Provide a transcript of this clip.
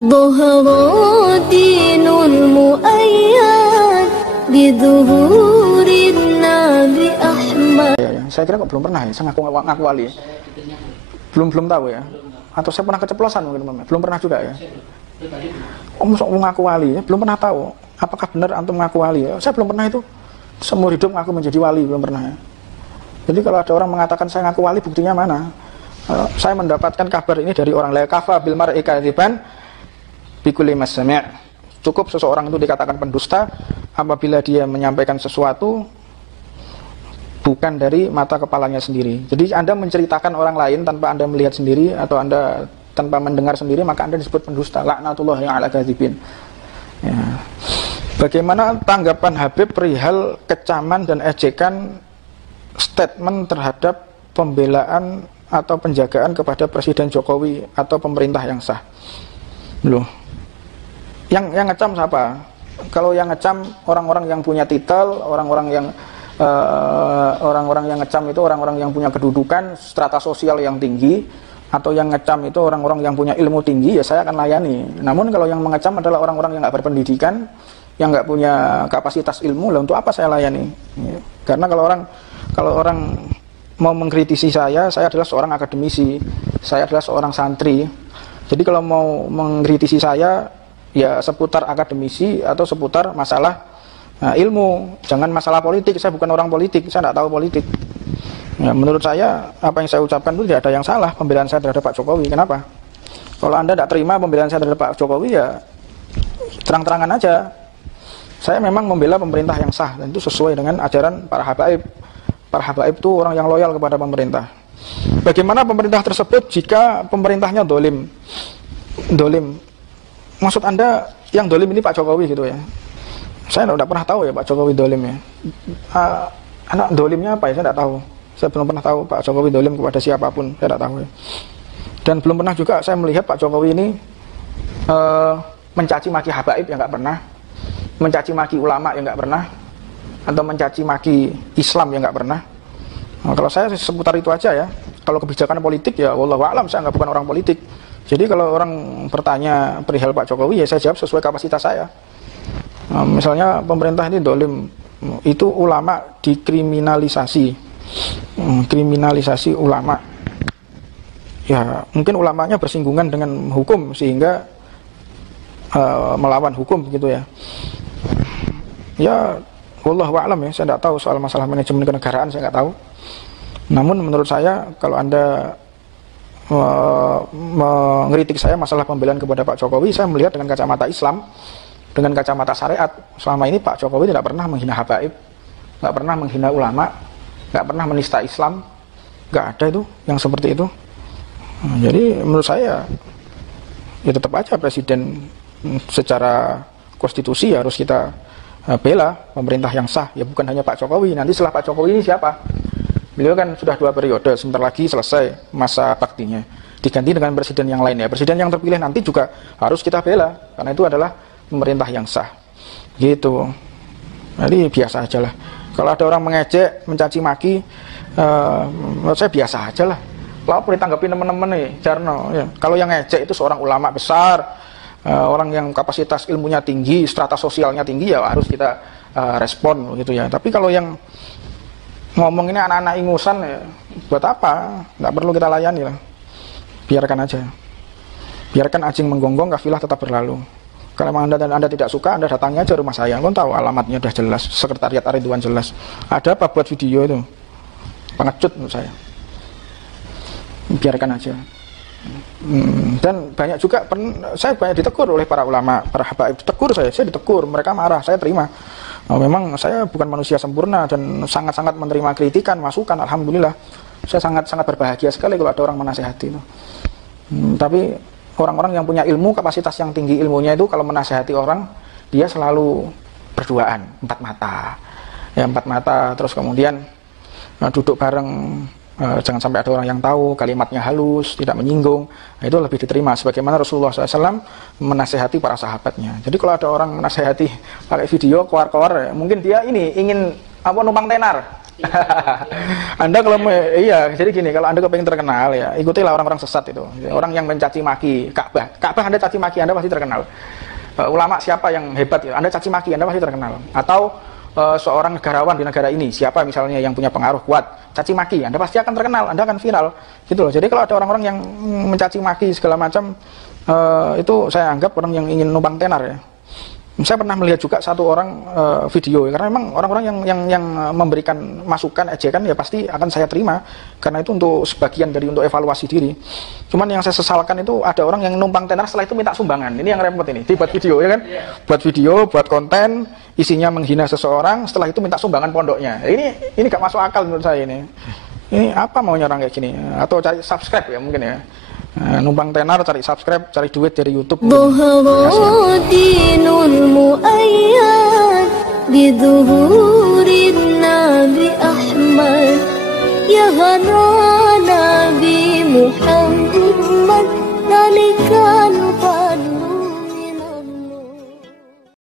ظهر دين المؤيد بظهور النبي أحمد. Saya kira kok belum pernah ya, saya ngaku wali. Belum tahu ya. Atau saya pernah keceplosan mungkin, belum pernah juga ya. Sok ngaku wali ya, belum pernah tahu. Apakah benar antum ngaku wali ya? Saya belum pernah itu. Seumur hidup ngaku menjadi wali belum pernah ya. Jadi kalau ada orang mengatakan saya ngaku wali, buktinya mana? Saya mendapatkan kabar ini dari orang lain. Kafa bil mar'i kadziban bi kulli masami'. Cukup seseorang itu dikatakan pendusta apabila dia menyampaikan sesuatu bukan dari mata kepalanya sendiri. Jadi Anda menceritakan orang lain tanpa Anda melihat sendiri atau Anda tanpa mendengar sendiri, maka Anda disebut pendusta. Laknatullahi 'ala kadzibin. Ya. Bagaimana tanggapan Habib perihal kecaman dan ejekan statement terhadap pembelaan atau penjagaan kepada Presiden Jokowi atau pemerintah yang sah? Loh, yang ngecam siapa? Kalau yang ngecam orang-orang yang punya titel, orang-orang yang ngecam itu orang-orang yang punya kedudukan, strata sosial yang tinggi, atau yang ngecam itu orang-orang yang punya ilmu tinggi, ya saya akan layani. Namun kalau yang mengecam adalah orang-orang yang nggak berpendidikan, yang nggak punya kapasitas ilmu, lah untuk apa saya layani? Karena kalau orang mau mengkritisi saya adalah seorang akademisi, saya adalah seorang santri. Jadi kalau mau mengkritisi saya, ya seputar akademisi atau seputar masalah ilmu, jangan masalah politik. Saya bukan orang politik, saya tidak tahu politik. Ya, menurut saya apa yang saya ucapkan itu tidak ada yang salah, pembelaan saya terhadap Pak Jokowi. Kenapa? Kalau Anda tidak terima pembelaan saya terhadap Pak Jokowi, ya terang-terangan aja. Saya memang membela pemerintah yang sah dan itu sesuai dengan ajaran para habaib. Para habaib itu orang yang loyal kepada pemerintah. Bagaimana pemerintah tersebut jika pemerintahnya dolim? Maksud Anda yang dolim ini Pak Jokowi gitu ya? Saya tidak pernah tahu ya Pak Jokowi dolim ya. Anak dolimnya apa ya? Saya tidak tahu. Saya belum pernah tahu Pak Jokowi dolim kepada siapapun. Saya tidak tahu ya. Dan belum pernah juga saya melihat Pak Jokowi ini mencaci maki habaib yang nggak pernah, mencaci maki ulama yang nggak pernah, atau mencaci maki Islam yang nggak pernah. Nah, kalau saya seputar itu aja ya. Kalau kebijakan politik ya wallahu a'lam, saya bukan orang politik. Jadi kalau orang bertanya perihal Pak Jokowi, ya saya jawab sesuai kapasitas saya. Nah, misalnya pemerintah ini dolim, itu ulama dikriminalisasi, kriminalisasi ulama. Ya mungkin ulamanya bersinggungan dengan hukum sehingga melawan hukum gitu ya. Ya wallahu a'lam ya, saya tidak tahu soal masalah manajemen kenegaraan, saya nggak tahu. Namun menurut saya kalau Anda mengkritik saya masalah pembelaan kepada Pak Jokowi, saya melihat dengan kacamata Islam, dengan kacamata syariat. Selama ini Pak Jokowi tidak pernah menghina habaib, nggak pernah menghina ulama, nggak pernah menista Islam, nggak ada itu yang seperti itu. Nah, jadi menurut saya ya tetap aja presiden secara konstitusi harus kita bela pemerintah yang sah, ya bukan hanya Pak Jokowi. Nanti setelah Pak Jokowi ini siapa? Beliau kan sudah 2 periode, sebentar lagi selesai masa baktinya, diganti dengan presiden yang lain ya. Presiden yang terpilih nanti juga harus kita bela, karena itu adalah pemerintah yang sah gitu. Jadi biasa aja lah. Kalau ada orang mengejek, mencaci maki, menurut saya biasa aja lah. Kalau boleh tanggapi teman-teman nih, Jarno ya. Kalau yang ngejek itu seorang ulama besar, orang yang kapasitas ilmunya tinggi, strata sosialnya tinggi, ya harus kita respon gitu ya. Tapi kalau yang ngomong ini anak-anak ingusan, ya buat apa? Nggak perlu kita layani lah. Biarkan aja. Biarkan anjing menggonggong, kafilah tetap berlalu. Kalau memang anda tidak suka, Anda datangnya aja rumah saya. Anda tahu alamatnya udah jelas, sekretariat Ridwan jelas. Ada apa buat video itu? Pengecut menurut saya. Biarkan aja. Dan banyak juga saya banyak ditegur oleh para ulama, para habaib. Ditegur saya ditegur, mereka marah, saya terima. Memang saya bukan manusia sempurna dan sangat-sangat menerima kritikan, masukan. Alhamdulillah, saya sangat-sangat berbahagia sekali kalau ada orang menasehati itu. Tapi orang-orang yang punya ilmu, kapasitas yang tinggi ilmunya itu kalau menasehati orang, dia selalu berduaan, 4 mata. Ya 4 mata, terus kemudian duduk bareng. Jangan sampai ada orang yang tahu, kalimatnya halus, tidak menyinggung. Nah, itu lebih diterima. Sebagaimana Rasulullah SAW menasehati para sahabatnya. Jadi kalau ada orang menasehati pakai video, keluar-keluar, mungkin dia ini ingin numpang tenar, Anda kalau iya, jadi gini, kalau Anda kepengen terkenal ya, ikutilah orang-orang sesat itu. Orang yang mencaci maki Ka'bah. Ka'bah Anda caci maki, Anda pasti terkenal. Ulama siapa yang hebat ya, Anda caci maki, Anda pasti terkenal. Atau seorang negarawan di negara ini, siapa misalnya yang punya pengaruh kuat, caci maki, Anda pasti akan terkenal, Anda akan viral. Gitu loh. Jadi kalau ada orang-orang yang mencaci maki segala macam, itu saya anggap orang yang ingin numpang tenar ya. Saya pernah melihat juga satu orang video ya, karena memang orang-orang yang memberikan masukan, ejekan ya pasti akan saya terima, karena itu untuk sebagian dari untuk evaluasi diri. Cuman yang saya sesalkan itu ada orang yang numpang tenar setelah itu minta sumbangan. Ini yang repot ini, dibuat video ya kan, buat video, buat konten, isinya menghina seseorang, setelah itu minta sumbangan pondoknya. Ini gak masuk akal menurut saya ini. Ini apa maunya orang kayak gini? Atau cari subscribe ya mungkin ya. Numpang tenar, cari subscribe, cari duit dari YouTube. dinul muayyad bizuhurin Nabi Ahmad ya Nabi Muhammad